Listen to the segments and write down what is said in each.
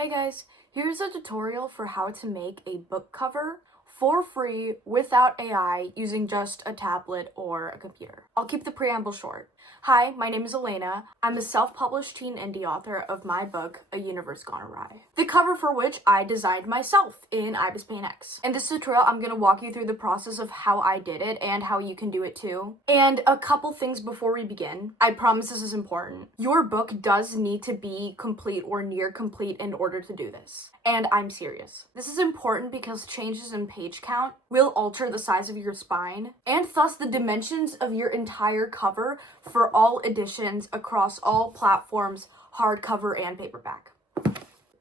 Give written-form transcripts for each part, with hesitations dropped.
Hey guys, here's a tutorial for how to make a book cover for free without AI using just a tablet or a computer. I'll keep the preamble short. Hi, my name is Elena. I'm a self-published teen indie author of my book, A Universe Gone Awry, the cover for which I designed myself in Ibispaintx. In this tutorial, I'm going to walk you through the process of how I did it and how you can do it too. And a couple things before we begin. I promise this is important. Your book does need to be complete or near complete in order to do this. And I'm serious. This is important because changes in page count will alter the size of your spine and thus the dimensions of your entire cover for all editions across all platforms, hardcover and paperback.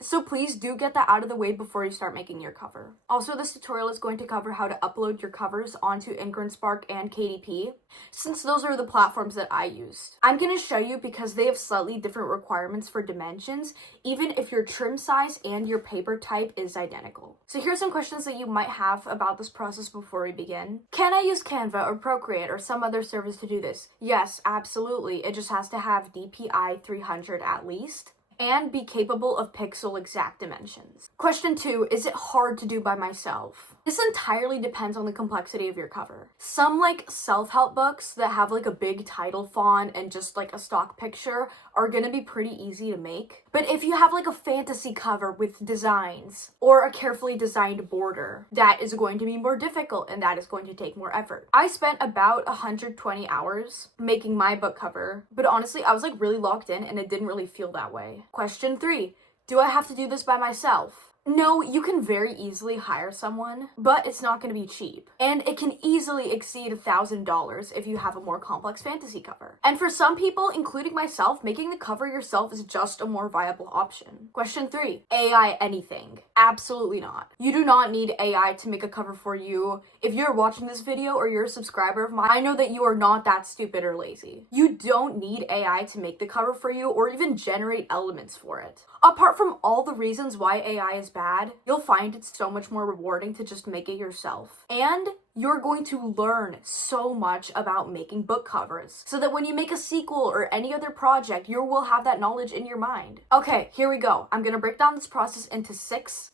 So please do get that out of the way before you start making your cover. Also, this tutorial is going to cover how to upload your covers onto Spark and KDP, since those are the platforms that I used. I'm going to show you because they have slightly different requirements for dimensions, even if your trim size and your paper type is identical. So here's some questions that you might have about this process before we begin. Can I use Canva or Procreate or some other service to do this? Yes, absolutely. It just has to have DPI 300 at least and be capable of pixel exact dimensions. Question 2, is it hard to do by myself? This entirely depends on the complexity of your cover. Some self-help books that have a big title font and just a stock picture are gonna be pretty easy to make. But if you have a fantasy cover with designs or a carefully designed border, that is going to be more difficult and that is going to take more effort. I spent about 120 hours making my book cover, but honestly, I was really locked in and it didn't really feel that way. Question 3, do I have to do this by myself? No, you can very easily hire someone, but it's not going to be cheap. And it can easily exceed $1,000 if you have a more complex fantasy cover. And for some people, including myself, making the cover yourself is just a more viable option. Question 3, AI anything? Absolutely not. You do not need AI to make a cover for you. If you're watching this video or you're a subscriber of mine, I know that you are not that stupid or lazy. You don't need AI to make the cover for you or even generate elements for it. Apart from all the reasons why AI is bad, you'll find it's so much more rewarding to just make it yourself. And you're going to learn so much about making book covers so that when you make a sequel or any other project, you will have that knowledge in your mind. Okay, here we go. I'm going to break down this process into six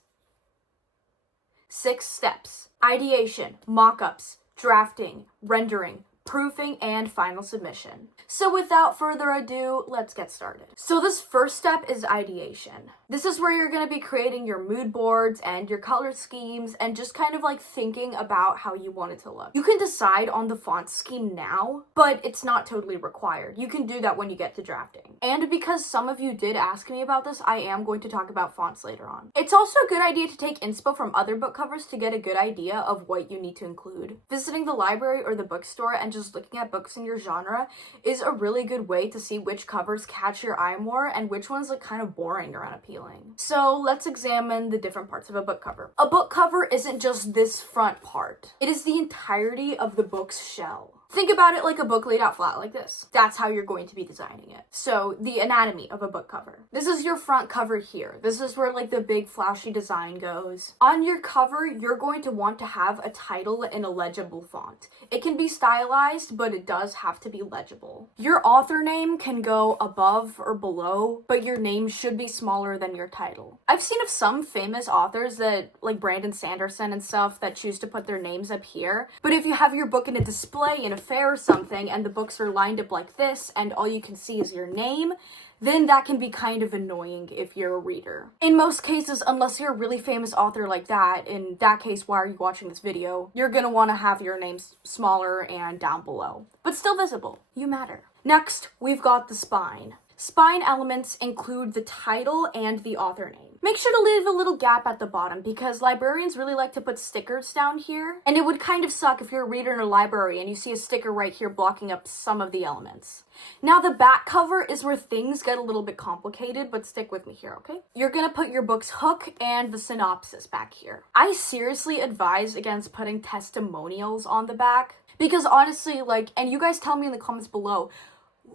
steps. Ideation, mock-ups, drafting, rendering, proofing, and final submission. So without further ado, let's get started. So this first step is ideation. This is where you're going to be creating your mood boards and your color schemes and just kind of thinking about how you want it to look. You can decide on the font scheme now, but it's not totally required. You can do that when you get to drafting. And because some of you did ask me about this, I am going to talk about fonts later on. It's also a good idea to take inspo from other book covers to get a good idea of what you need to include. Visiting the library or the bookstore and just looking at books in your genre is a really good way to see which covers catch your eye more and which ones look kind of boring or unappealing. So let's examine the different parts of a book cover. A book cover isn't just this front part. It is the entirety of the book's shell. Think about it like a book laid out flat like this. That's how you're going to be designing it. So the anatomy of a book cover. This is your front cover here. This is where the big flashy design goes. On your cover, you're going to want to have a title in a legible font. It can be stylized, but it does have to be legible. Your author name can go above or below, but your name should be smaller than your title. I've seen of some famous authors that, Brandon Sanderson and stuff, that choose to put their names up here. But if you have your book in a display in a fair or something and the books are lined up like this and all you can see is your name, then that can be kind of annoying if you're a reader. In most cases, unless you're a really famous author like that, in that case, why are you watching this video? You're gonna want to have your name smaller and down below, but still visible. You matter. Next, we've got the spine. Spine elements include the title and the author name. Make sure to leave a little gap at the bottom because librarians really like to put stickers down here, and it would kind of suck if you're a reader in a library and you see a sticker right here blocking up some of the elements. Now the back cover is where things get a little bit complicated, but stick with me here, okay? You're gonna put your book's hook and the synopsis back here. I seriously advise against putting testimonials on the back because honestly, and you guys tell me in the comments below,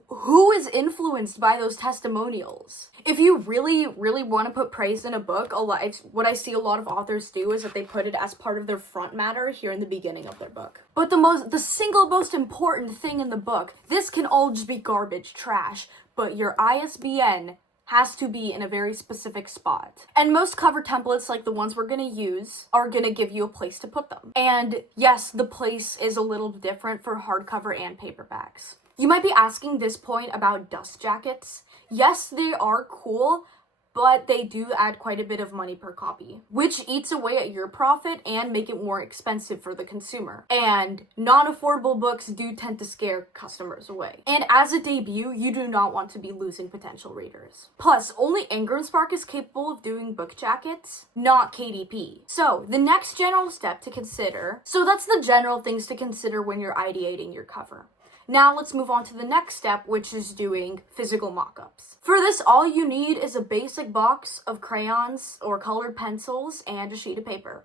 who is influenced by those testimonials? If you really, really want to put praise in a book, what I see a lot of authors do is that they put it as part of their front matter here in the beginning of their book. But the single most important thing in the book, this can all just be garbage trash, but your ISBN has to be in a very specific spot. And most cover templates, like the ones we're gonna use, are gonna give you a place to put them. And yes, the place is a little different for hardcover and paperbacks. You might be asking this point about dust jackets. Yes, they are cool, but they do add quite a bit of money per copy, which eats away at your profit and make it more expensive for the consumer. And non-affordable books do tend to scare customers away. And as a debut, you do not want to be losing potential readers. Plus, only IngramSpark is capable of doing book jackets, not KDP. So, the next general step to consider, so that's the general things to consider when you're ideating your cover. Now let's move on to the next step, which is doing physical mock-ups. For this, all you need is a basic box of crayons or colored pencils and a sheet of paper.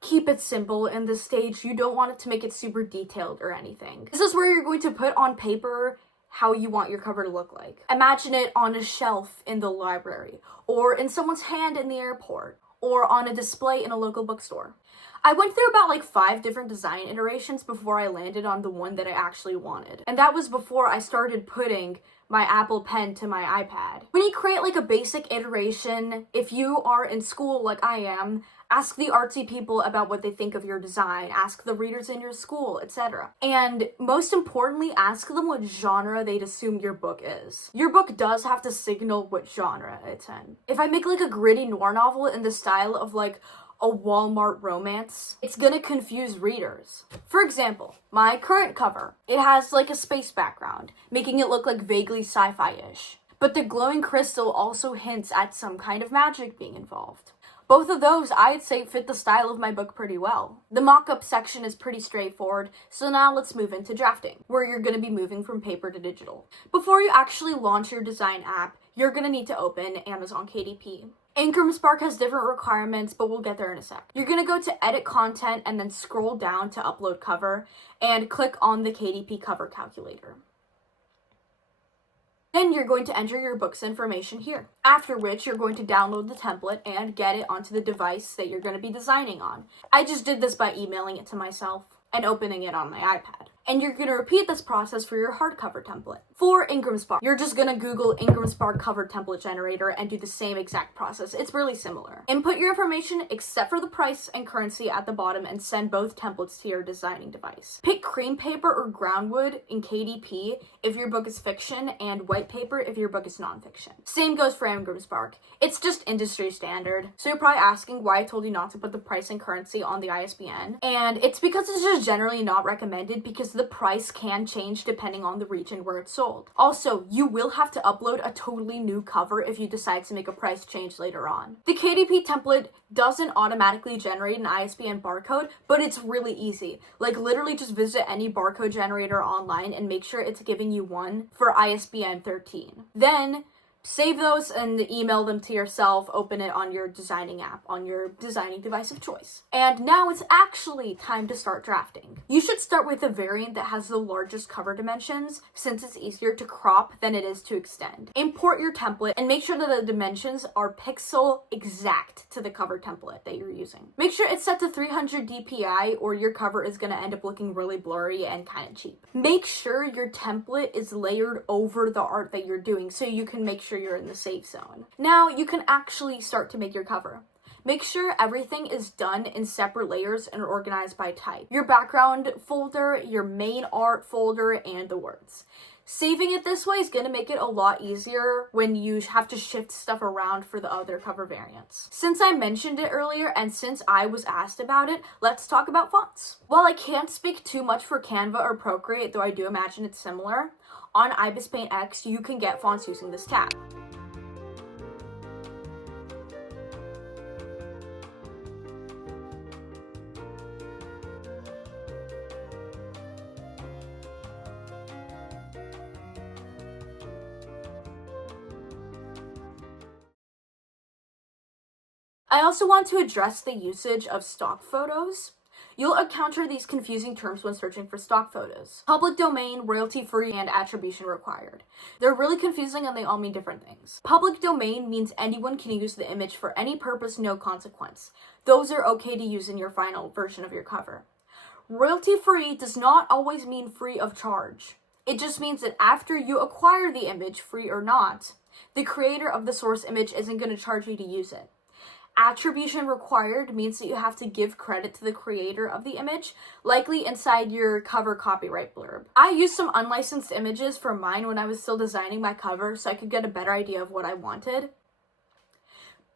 Keep it simple in this stage. You don't want it to make it super detailed or anything. This is where you're going to put on paper how you want your cover to look like. Imagine it on a shelf in the library, or in someone's hand in the airport, or on a display in a local bookstore. I went through about like 5 different design iterations before I landed on the one that I actually wanted. And that was before I started putting my Apple Pen to my iPad. When you create like a basic iteration, if you are in school like I am, ask the artsy people about what they think of your design, ask the readers in your school, etc. And most importantly, ask them what genre they'd assume your book is. Your book does have to signal what genre it's in. If I make like a gritty noir novel in the style of like a Walmart romance, it's gonna confuse readers. For example, my current cover, it has like a space background, making it look like vaguely sci-fi-ish. But the glowing crystal also hints at some kind of magic being involved. Both of those, I'd say, fit the style of my book pretty well. The mock-up section is pretty straightforward, so now let's move into drafting, where you're going to be moving from paper to digital. Before you actually launch your design app, you're going to need to open Amazon KDP. IngramSpark has different requirements, but we'll get there in a sec. You're going to go to Edit Content and then scroll down to Upload Cover and click on the KDP Cover Calculator. Then you're going to enter your book's information here, after which you're going to download the template and get it onto the device that you're going to be designing on. I just did this by emailing it to myself and opening it on my iPad. And you're going to repeat this process for your hardcover template. For IngramSpark, you're just going to Google IngramSpark cover template generator and do the same exact process. It's really similar. Input your information except for the price and currency at the bottom and send both templates to your designing device. Pick cream paper or groundwood in KDP if your book is fiction and white paper if your book is nonfiction. Same goes for IngramSpark. It's just industry standard. So you're probably asking why I told you not to put the price and currency on the ISBN. And it's because it's just generally not recommended because the price can change depending on the region where it's sold. Also, you will have to upload a totally new cover if you decide to make a price change later on. The KDP template doesn't automatically generate an ISBN barcode, but it's really easy. Like literally just visit any barcode generator online and make sure it's giving you one for ISBN 13. Then save those and email them to yourself, open it on your designing app, on your designing device of choice. And now it's actually time to start drafting. You should start with the variant that has the largest cover dimensions, since it's easier to crop than it is to extend. Import your template and make sure that the dimensions are pixel exact to the cover template that you're using. Make sure it's set to 300 dpi or your cover is going to end up looking really blurry and kind of cheap. Make sure your template is layered over the art that you're doing so you can make sure you're in the safe zone. Now you can actually start to make your cover. Make sure everything is done in separate layers and organized by type. Your background folder, your main art folder, and the words. Saving it this way is going to make it a lot easier when you have to shift stuff around for the other cover variants. Since I mentioned it earlier and since I was asked about it, let's talk about fonts. While I can't speak too much for Canva or Procreate, though I do imagine it's similar, on Ibispaintx you can get fonts using this tab. I also want to address the usage of stock photos. You'll encounter these confusing terms when searching for stock photos. Public domain, royalty-free, and attribution required. They're really confusing and they all mean different things. Public domain means anyone can use the image for any purpose, no consequence. Those are okay to use in your final version of your cover. Royalty-free does not always mean free of charge. It just means that after you acquire the image, free or not, The creator of the source image isn't going to charge you to use it. Attribution required means that you have to give credit to the creator of the image, likely inside your cover copyright blurb. I used some unlicensed images for mine when I was still designing my cover so I could get a better idea of what I wanted.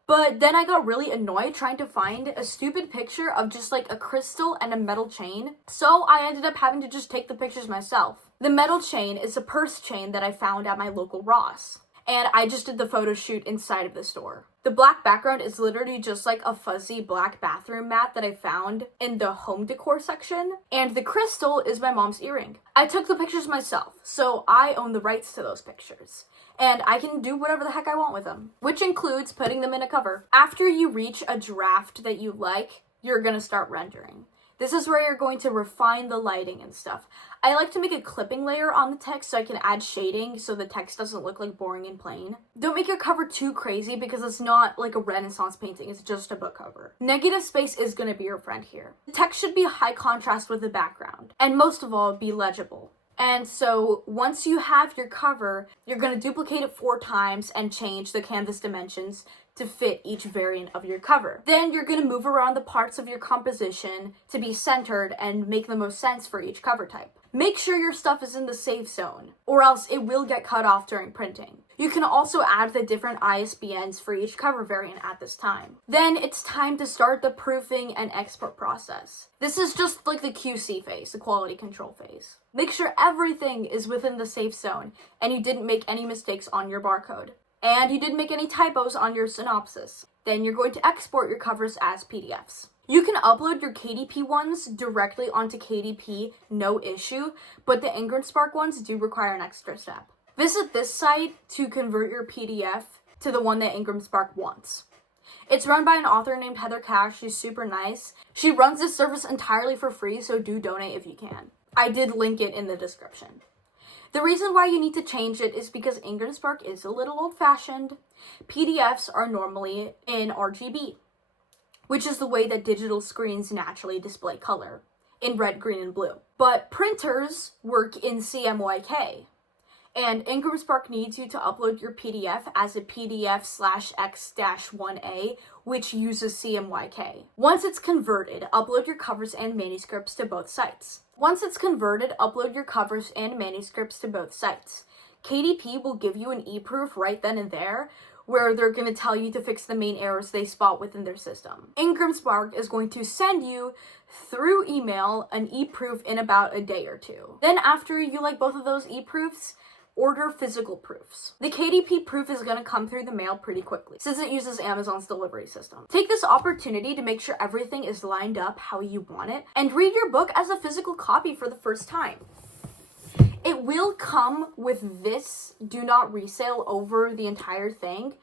But then I got really annoyed trying to find a stupid picture of just like a crystal and a metal chain, so I ended up having to just take the pictures myself. The metal chain is a purse chain that I found at my local Ross, and I just did the photo shoot inside of the store. The black background is literally just like a fuzzy black bathroom mat that I found in the home decor section, and the crystal is my mom's earring. I took the pictures myself, so I own the rights to those pictures, and I can do whatever the heck I want with them, which includes putting them in a cover. After you reach a draft that you like, you're gonna start rendering. This is where you're going to refine the lighting and stuff. I like to make a clipping layer on the text so I can add shading so the text doesn't look like boring and plain. Don't make your cover too crazy because it's not like a Renaissance painting, it's just a book cover. Negative space is going to be your friend here. The text should be high contrast with the background, and most of all, be legible. And so once you have your cover, you're going to duplicate it 4 times and change the canvas dimensions to fit each variant of your cover. Then you're going to move around the parts of your composition to be centered and make the most sense for each cover type. Make sure your stuff is in the safe zone, or else it will get cut off during printing. You can also add the different ISBNs for each cover variant at this time. Then it's time to start the proofing and export process. This is just like the QC phase, the quality control phase. Make sure everything is within the safe zone and you didn't make any mistakes on your barcode. And you didn't make any typos on your synopsis. Then you're going to export your covers as PDFs. You can upload your KDP ones directly onto KDP, no issue, but the IngramSpark ones do require an extra step. Visit this site to convert your PDF to the one that IngramSpark wants. It's run by an author named Heather Cash. She's super nice. She runs this service entirely for free, so do donate if you can. I did link it in the description. The reason why you need to change it is because IngramSpark is a little old-fashioned. PDFs are normally in RGB, which is the way that digital screens naturally display color, in red, green, and blue. But printers work in CMYK, and IngramSpark needs you to upload your PDF as a PDF/X-1A, which uses CMYK. Once it's converted, upload your covers and manuscripts to both sites. KDP will give you an e-proof right then and there, where they're going to tell you to fix the main errors they spot within their system. IngramSpark is going to send you through email an e-proof in about a day or 2. Then after you like both of those e-proofs, order physical proofs. The KDP proof is going to come through the mail pretty quickly, since it uses Amazon's delivery system. Take this opportunity to make sure everything is lined up how you want it, and read your book as a physical copy for the first time. It will come with this do not resale over the entire thing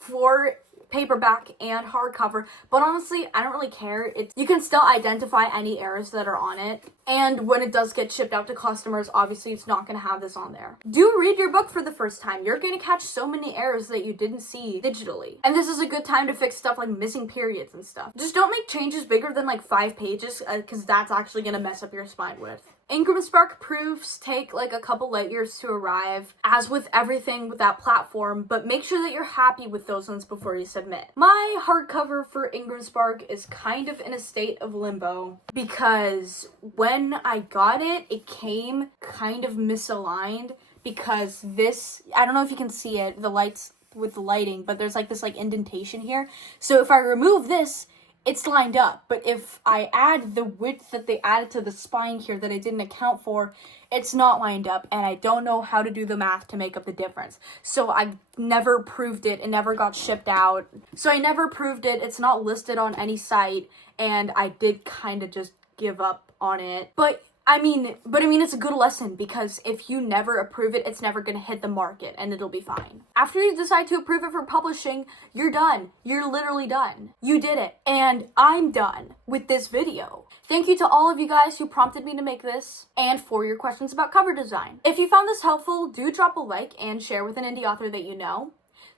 for paperback and hardcover, but honestly, I don't really care. You can still identify any errors that are on it, and when it does get shipped out to customers, obviously it's not going to have this on there. Do read your book for the first time. You're going to catch so many errors that you didn't see digitally, and this is a good time to fix stuff like missing periods and stuff. Just don't make changes bigger than like 5 pages, because that's actually going to mess up your spine width. IngramSpark proofs take like a couple light years to arrive, as with everything with that platform, but make sure that you're happy with those ones before you submit. My hardcover for IngramSpark is kind of in a state of limbo, because when I got it, it came kind of misaligned, because this, I don't know if you can see it, the lights with the lighting, but there's like this like indentation here. So if I remove this, it's lined up, but if I add the width that they added to the spine here that I didn't account for, it's not lined up, and I don't know how to do the math to make up the difference. So I never proved it. It never got shipped out. So I never proved it. It's not listed on any site, and I did kind of just give up on it. But I mean, it's a good lesson, because if you never approve it, it's never going to hit the market, and it'll be fine. After you decide to approve it for publishing, you're done. You're literally done. You did it. And I'm done with this video. Thank you to all of you guys who prompted me to make this, and for your questions about cover design. If you found this helpful, do drop a like and share with an indie author that you know.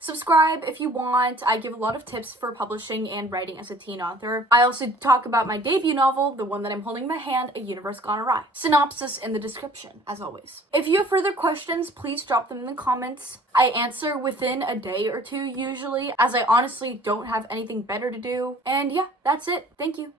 Subscribe if you want. I give a lot of tips for publishing and writing as a teen author. I also talk about my debut novel, the one that I'm holding in my hand, A Universe Gone Awry. Synopsis in the description, as always. If you have further questions, please drop them in the comments. I answer within a day or two usually, as I honestly don't have anything better to do. And yeah, that's it. Thank you.